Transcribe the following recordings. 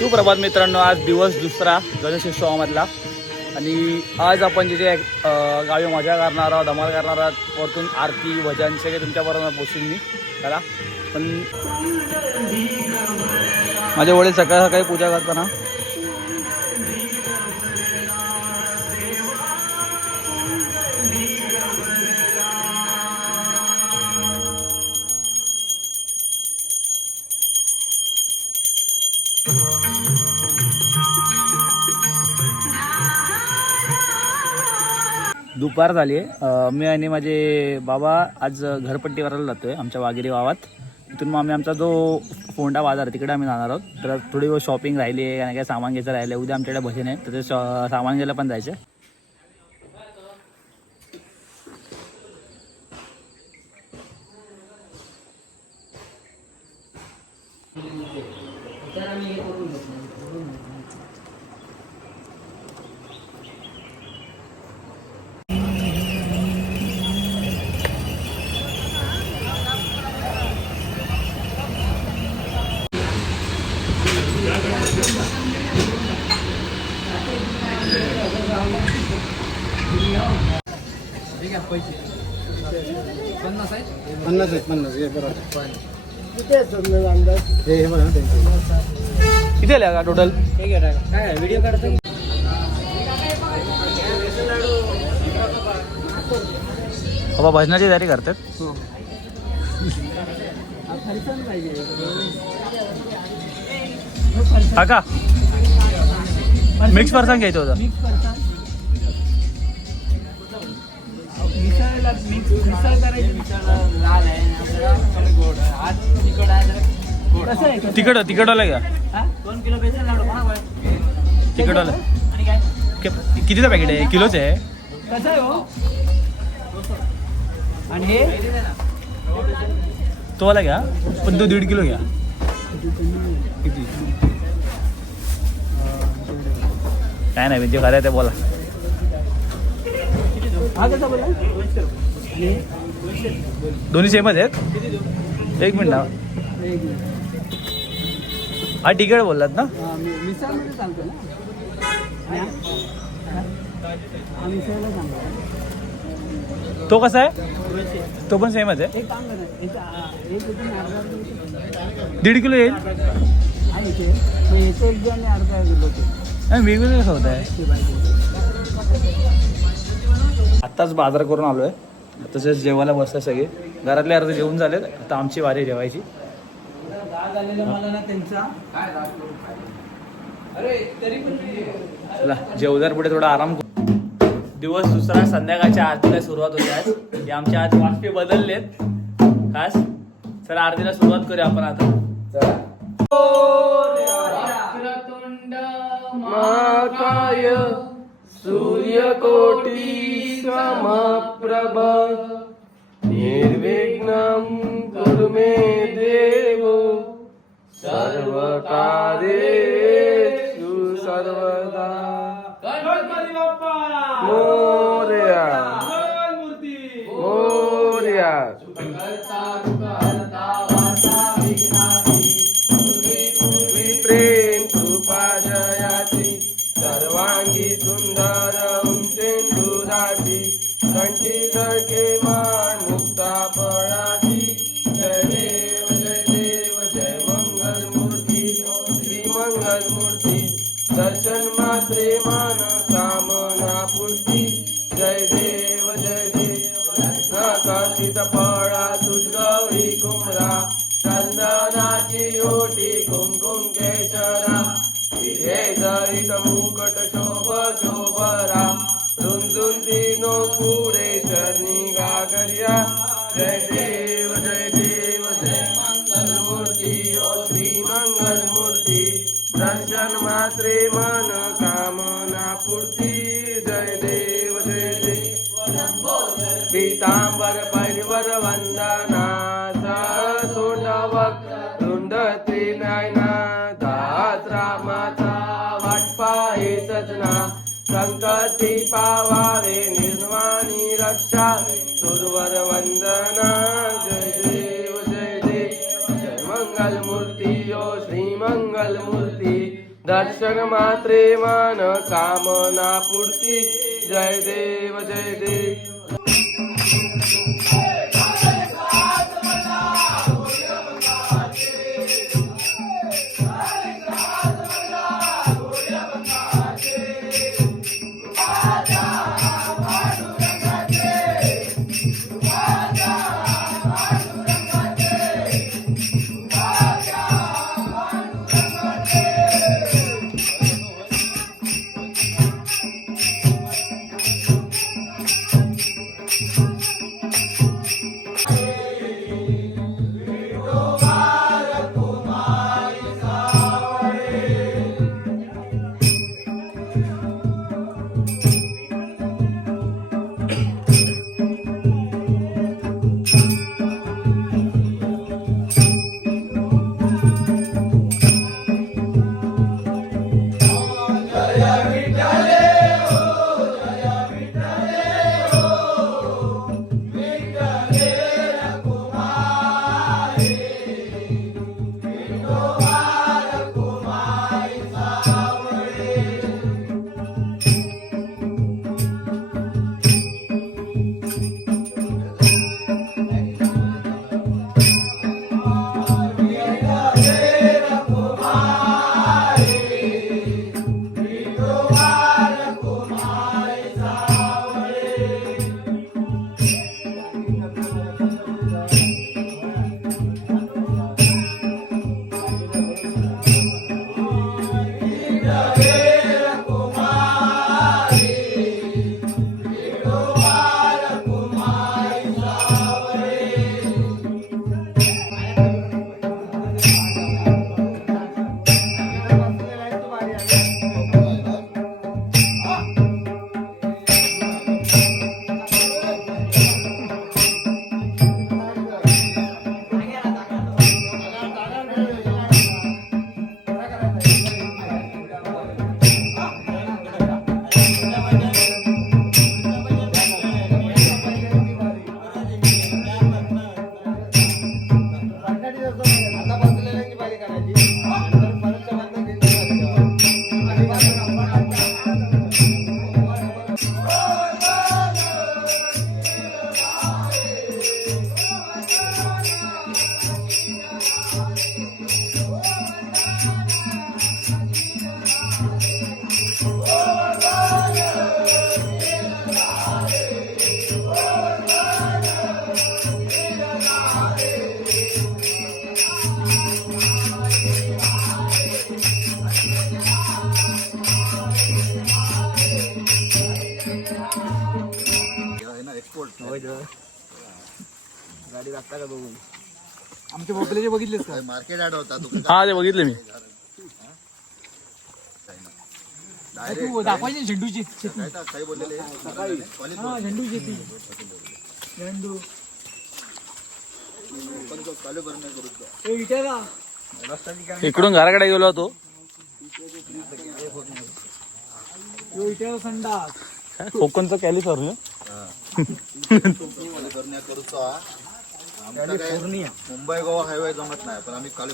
सुप्रभात मित्रांनो, आज दिवस दुसरा गणेशोत्सवामधला आणि आज आपण जिथे गावी मजा करणार आहोत, धमाल करणार आहोत. वरतून आरती भजन सगळे तुमच्याबरोबर पोचील मी. चला, पण माझे वडील सकाळी सकाळी पूजा करताना दुपार झाली आहे. मी आणि माझे बाबा आज घरपट्टी करायला जातोय आमच्या वाघेरी गावात. तिथून मग आम्ही आमचा जो फोंडा बाजार तिकडे आम्ही जाणार आहोत. तर थोडी शॉपिंग राहिली आहे, काय सामान घ्यायचं राहिलं आहे. उद्या आमच्याकडे भजन आहे, तर ते सामान घ्यायला पण जायचं. किती आले का टोटल? व्हिडिओ काढतो बाबा, भजनाची तयारी करतात. हा का मिक्स फरसाण घ्यायचं होतं. तिखटवाला घ्या. 2 किलो बेसन लाडू तिखटवाला कितीचं पॅकेट आहे? किलोच आहे. कसं आहे हो? आणि हे तो वाला घ्या, पण तो 1.5 किलो घ्या. किती काय नाही म्हणजे खरं आहे ते बोला. हा कसा बोला? दोन्ही सेमच आहेत. एक मिनिट हा, तिकीट बोललात ना? मिसळमध्ये चालतो ना? मिसळला सांगतो. तो कसा आहे? तो पण सेमच आहे. एक काम करा, 1.5 किलो येईल. एक जण अर्धा किलो वेगवेगळं होत आहे. आत्ताच बाजार करून आलो आहे. तसेच जेवायला बसतात सगळे. घरातले अर्ध जेवून झालेत. आता आमची वारी जेवायची. चला जेवदार पुढे थोडा आराम करू. दिवस दुसरा, संध्याकाळच्या आरतीला सुरुवात होते. आज हे आमचे आज वाजपे बदललेत खास. चला आरतीला सुरुवात करूया आपण आता. महाकाय सूर्यकोटि समप्रभ निर्विघ्नं कुरु मे देव सर्वकार्येषु सर्वदा. गणपती बाप्पा मोरया, मोरया. प्रेम कृपा जयाची सर्वांगी सुंदर उंचेंदुराची कंठी सखे मान मुक्ता पळाची. जय देव जय देव जय मंगल मूर्ती श्री मंगल मूर्ती. दर्शन मात्रे मान कामना पूर्ती. जय देव जय देव नकसित फळा तुझ गौरी कुमरा. चंदनाची ओटी कुंकुम केशरा. हे जरित मुकट शोभ शोभरा. रुंजुंती नो पुरे चरणी गागर्या. जय देव जय देव जय मंगल मूर्ती ओ श्री मंगल मूर्ती. दर्शन मात्रे मन कामना पूर्ती. जय देव जय देव. पीतांबर परिवर वंदना सोंडवक रुंड त्रिनयना. दास रामाचा वाटपाये सजना. संकटी पावावे निर्वाणी रक्षा. सुरवर वंदना. जय देव जय देव जय मंगल मूर्ती ओ श्री मंगल मूर्ती. दर्शन मात्रे मन कामना पूर्ती. जय देव जय देव. गाडी लागता का बघून आमच्या बोकलेचे बघितलेस का मार्केट ऍड होता हा ते बघितले मी. तू दाखवायची झेंडूची काही बोललेले हा झेंडू शेती झेंडू चालू करून नाही करू ए विचार का इकडून घराकडे गेलो होतो. यो विचार संडास कोकणचं कॅलिफोर्निया करूचो हा आमचा काय मुंबई गोवा हायवे जमत नाही पण आम्ही काल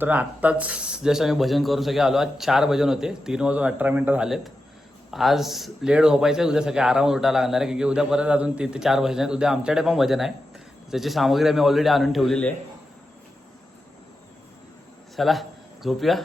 तर आत्ताच जसं आम्ही भजन करून सगळे आलो. आज 4 भजन होते, 3:18 झालेत. आज लेट झोपायचं आहे, उद्या सगळे आरामात उठायला लागणार आहे, कारण की उद्या परत अजून 3 ते 4 भजन आहेत. उद्या आमच्याकडे पण भजन आहे, त्याची सामग्री आम्ही ऑलरेडी आणून ठेवलेली आहे. चला झोपूया.